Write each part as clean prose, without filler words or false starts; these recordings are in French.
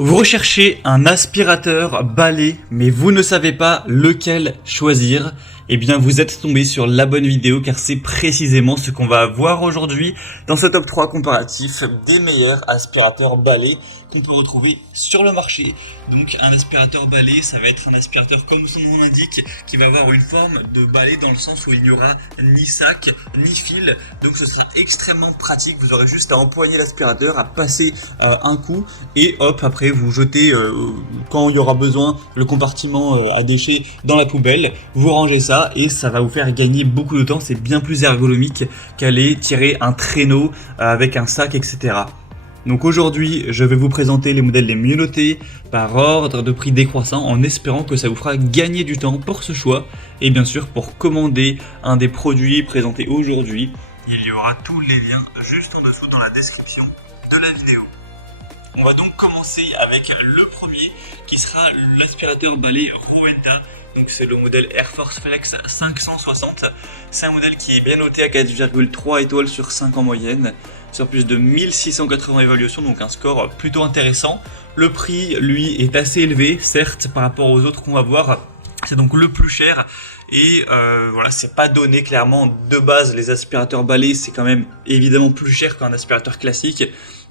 Vous recherchez un aspirateur balai, mais vous ne savez pas lequel choisir. Eh bien, vous êtes tombé sur la bonne vidéo car c'est précisément ce qu'on va voir aujourd'hui dans ce top 3 comparatif des meilleurs aspirateurs balai qu'on peut retrouver sur le marché. Donc, un aspirateur balai, ça va être un aspirateur comme son nom l'indique, qui va avoir une forme de balai dans le sens où il n'y aura ni sac, ni fil. Donc, ce sera extrêmement pratique. Vous aurez juste à empoigner l'aspirateur, à passer un coup et hop, après vous jetez quand il y aura besoin le compartiment à déchets dans la poubelle, vous rangez ça et ça va vous faire gagner beaucoup de temps. C'est bien plus ergonomique qu'aller tirer un traîneau avec un sac, etc. Donc aujourd'hui, je vais vous présenter les modèles les mieux notés par ordre de prix décroissant en espérant que ça vous fera gagner du temps pour ce choix et bien sûr pour commander un des produits présentés aujourd'hui. Il y aura tous les liens juste en dessous dans la description de la vidéo. On va donc commencer avec le premier qui sera l'aspirateur balai Rowenta. Donc c'est le modèle Air Force Flex 560. C'est un modèle qui est bien noté à 4,3 étoiles sur 5 en moyenne, sur plus de 1680 évaluations, donc un score plutôt intéressant. Le prix, lui, est assez élevé, certes, par rapport aux autres qu'on va voir. C'est donc le plus cher et voilà, c'est pas donné clairement de base. Les aspirateurs balais, c'est quand même évidemment plus cher qu'un aspirateur classique,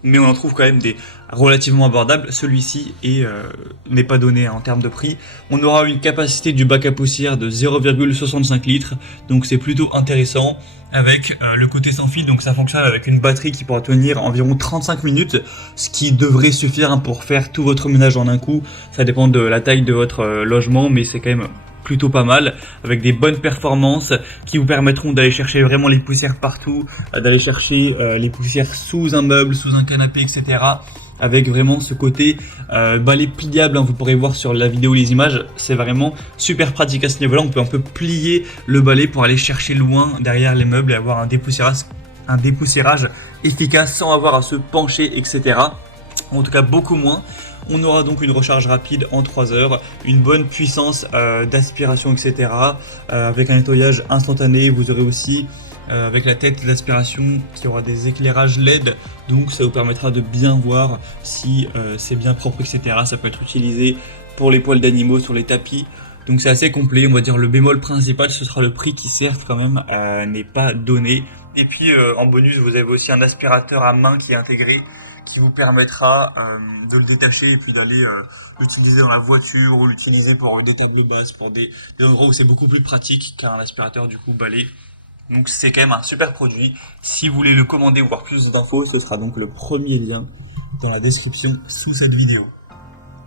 mais on en trouve quand même des relativement abordables. Celui-ci n'est pas donné en termes de prix. On aura une capacité du bac à poussière de 0,65 litres, donc c'est plutôt intéressant. Avec le côté sans fil, donc ça fonctionne avec une batterie qui pourra tenir environ 35 minutes, ce qui devrait suffire pour faire tout votre ménage en un coup. Ça dépend de la taille de votre logement, mais c'est quand même plutôt pas mal, avec des bonnes performances qui vous permettront d'aller chercher vraiment les poussières partout, d'aller chercher les poussières sous un meuble, sous un canapé, etc. Avec vraiment ce côté balai pliable, hein, vous pourrez voir sur la vidéo les images, c'est vraiment super pratique à ce niveau-là. On peut un peu plier le balai pour aller chercher loin derrière les meubles et avoir un dépoussiérage efficace sans avoir à se pencher, etc. En tout cas beaucoup moins. On aura donc une recharge rapide en 3 heures, une bonne puissance d'aspiration, etc. Avec un nettoyage instantané. Vous aurez aussi avec la tête d'aspiration qui aura des éclairages LED, donc ça vous permettra de bien voir si c'est bien propre, etc. Ça peut être utilisé pour les poils d'animaux sur les tapis, donc c'est assez complet. On va dire le bémol principal, ce sera le prix qui certes quand même n'est pas donné. Et puis en bonus, vous avez aussi un aspirateur à main qui est intégré, qui vous permettra de le détacher et puis d'aller l'utiliser dans la voiture ou l'utiliser pour des tables basses, pour des endroits où c'est beaucoup plus pratique qu'un aspirateur du coup balai. Donc c'est quand même un super produit. Si vous voulez le commander ou voir plus d'infos, ce sera donc le premier lien dans la description sous cette vidéo.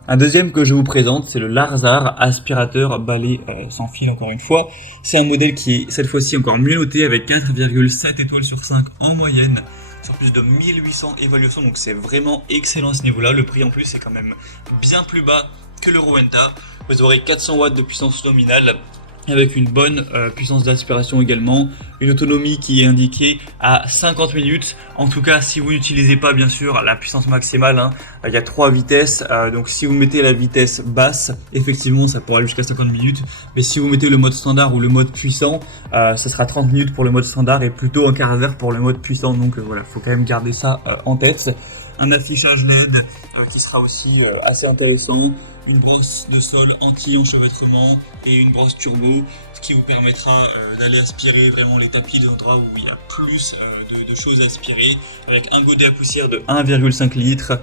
Un deuxième que je vous présente, c'est le Larzar aspirateur balai sans fil encore une fois. C'est un modèle qui est cette fois-ci encore mieux noté avec 4,7 étoiles sur 5 en moyenne, sur plus de 1800 évaluations, donc c'est vraiment excellent à ce niveau-là. Le prix en plus est quand même bien plus bas que le Rowenta. Vous aurez 400 watts de puissance nominale, avec une bonne puissance d'aspiration également, une autonomie qui est indiquée à 50 minutes. En tout cas, si vous n'utilisez pas bien sûr la puissance maximale, hein, il y a 3 vitesses, donc si vous mettez la vitesse basse, effectivement ça pourra aller jusqu'à 50 minutes, mais si vous mettez le mode standard ou le mode puissant, ce sera 30 minutes pour le mode standard et plutôt un quart d'heure pour le mode puissant, donc voilà, faut quand même garder ça en tête. Un affichage LED qui sera aussi assez intéressant, une brosse de sol anti-enchevêtrement et une brosse turbo, ce qui vous permettra d'aller aspirer vraiment les tapis, les endroits où il y a plus de choses à aspirer, avec un godet à poussière de 1,5 litres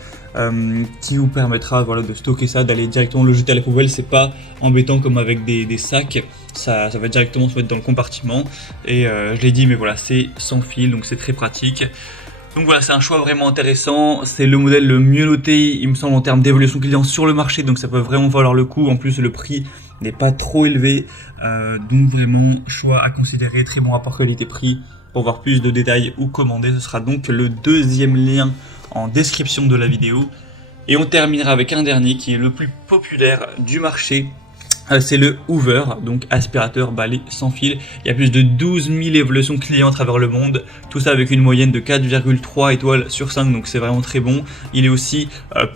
qui vous permettra voilà, de stocker ça, d'aller directement le jeter à la poubelle. C'est pas embêtant comme avec des sacs, ça va directement se mettre dans le compartiment et je l'ai dit, mais voilà, c'est sans fil, donc c'est très pratique. Donc voilà, c'est un choix vraiment intéressant, c'est le modèle le mieux noté, il me semble, en termes d'évolution client sur le marché, donc ça peut vraiment valoir le coup. En plus, le prix n'est pas trop élevé, donc vraiment, choix à considérer, très bon rapport qualité-prix. Pour voir plus de détails ou commander, ce sera donc le deuxième lien en description de la vidéo. Et on terminera avec un dernier qui est le plus populaire du marché, C'est le Hoover, donc aspirateur balai sans fil. Il y a plus de 12 000 évaluations clients à travers le monde. Tout ça avec une moyenne de 4,3 étoiles sur 5, donc c'est vraiment très bon. Il est aussi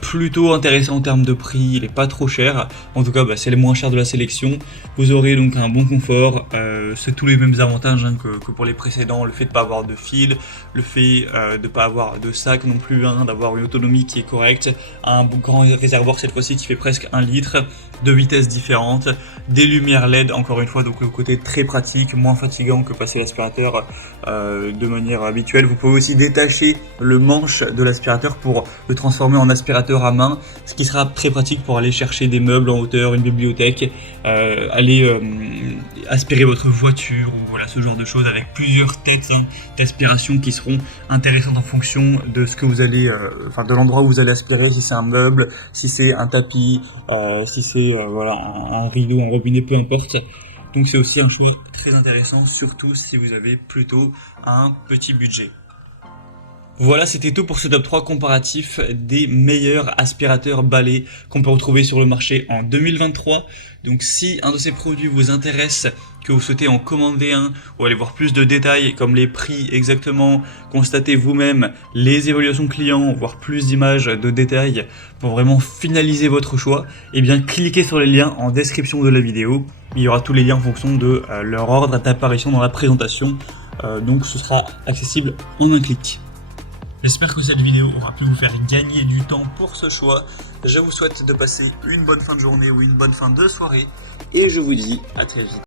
plutôt intéressant en termes de prix, il est pas trop cher. En tout cas, c'est le moins cher de la sélection. Vous aurez donc un bon confort. C'est tous les mêmes avantages que pour les précédents. Le fait de ne pas avoir de fil, le fait de ne pas avoir de sac non plus, d'avoir une autonomie qui est correcte. Un grand réservoir cette fois-ci qui fait presque 1 litre, de vitesses différentes. Des lumières LED encore une fois, donc le côté très pratique, moins fatigant que passer l'aspirateur de manière habituelle. Vous pouvez aussi détacher le manche de l'aspirateur pour le transformer en aspirateur à main, ce qui sera très pratique pour aller chercher des meubles en hauteur, une bibliothèque, aller aspirer votre voiture ou voilà ce genre de choses, avec plusieurs têtes d'aspiration qui seront intéressantes en fonction de ce que vous allez, de l'endroit où vous allez aspirer, si c'est un meuble, si c'est un tapis, si c'est un rideau, un robinet, peu importe. Donc c'est aussi un choix très intéressant, surtout si vous avez plutôt un petit budget. Voilà, c'était tout pour ce top 3 comparatif des meilleurs aspirateurs balais qu'on peut retrouver sur le marché en 2023. Donc si un de ces produits vous intéresse, que vous souhaitez en commander un ou aller voir plus de détails comme les prix exactement, constater vous-même les évaluations clients, voir plus d'images, de détails pour vraiment finaliser votre choix, eh bien cliquez sur les liens en description de la vidéo. Il y aura tous les liens en fonction de leur ordre d'apparition dans la présentation. Donc ce sera accessible en un clic. J'espère que cette vidéo aura pu vous faire gagner du temps pour ce choix. Je vous souhaite de passer une bonne fin de journée ou une bonne fin de soirée. Et je vous dis à très vite.